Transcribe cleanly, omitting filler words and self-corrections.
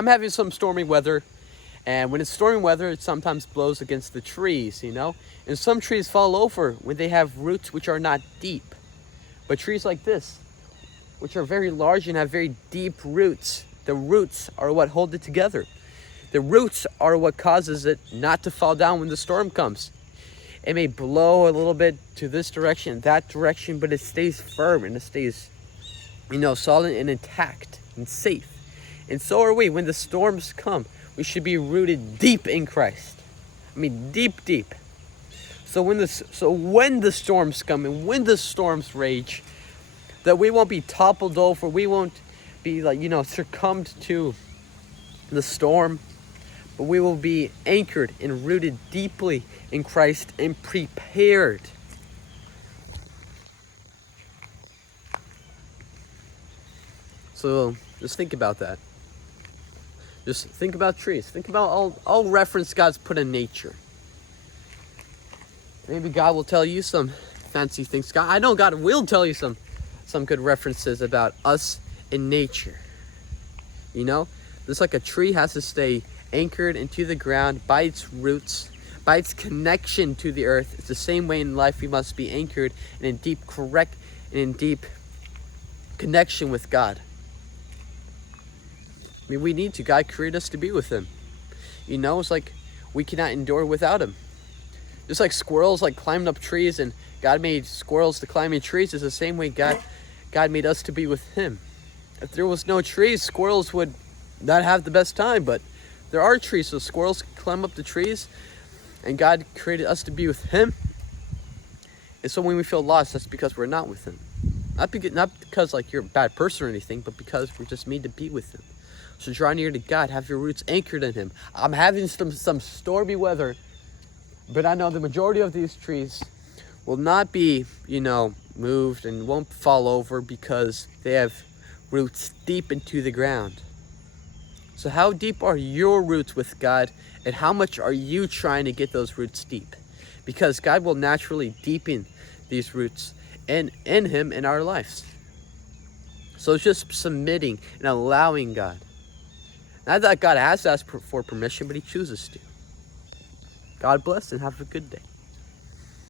I'm having some stormy weather, and when it's stormy weather, it sometimes blows against the trees, and some trees fall over when they have roots which are not deep. But trees like this, which are very large and have very deep roots, the roots are what hold it together. The roots are what causes it not to fall down when the storm comes. It may blow a little bit to this direction, that direction, but it stays firm and it stays, solid and intact and safe. And so are we. When the storms come, we should be rooted deep in Christ. Deep, deep. So when the storms come and when the storms rage, that we won't be toppled over, we won't be succumbed to the storm, but we will be anchored and rooted deeply in Christ and prepared. So just think about that. Just think about trees. Think about all reference God's put in nature. Maybe God will tell you some fancy things. I know God will tell you some good references about us in nature. Just like a tree has to stay anchored into the ground by its roots, by its connection to the earth. It's the same way in life we must be anchored and in deep connection with God. We need to. God created us to be with Him. It's like we cannot endure without Him. Just like squirrels climbing up trees, and God made squirrels to climb in trees, is the same way God made us to be with Him. If there was no trees, squirrels would not have the best time, but there are trees, so squirrels can climb up the trees, and God created us to be with Him. And so when we feel lost, that's because we're not with Him. Not because you're a bad person or anything, but because we're just made to be with Him. So draw near to God, have your roots anchored in Him. I'm having some stormy weather, but I know the majority of these trees will not be, moved and won't fall over because they have roots deep into the ground. So how deep are your roots with God, and how much are you trying to get those roots deep? Because God will naturally deepen these roots in Him in our lives. So it's just submitting and allowing God. Not that God has to ask for permission, but He chooses to. God bless and have a good day.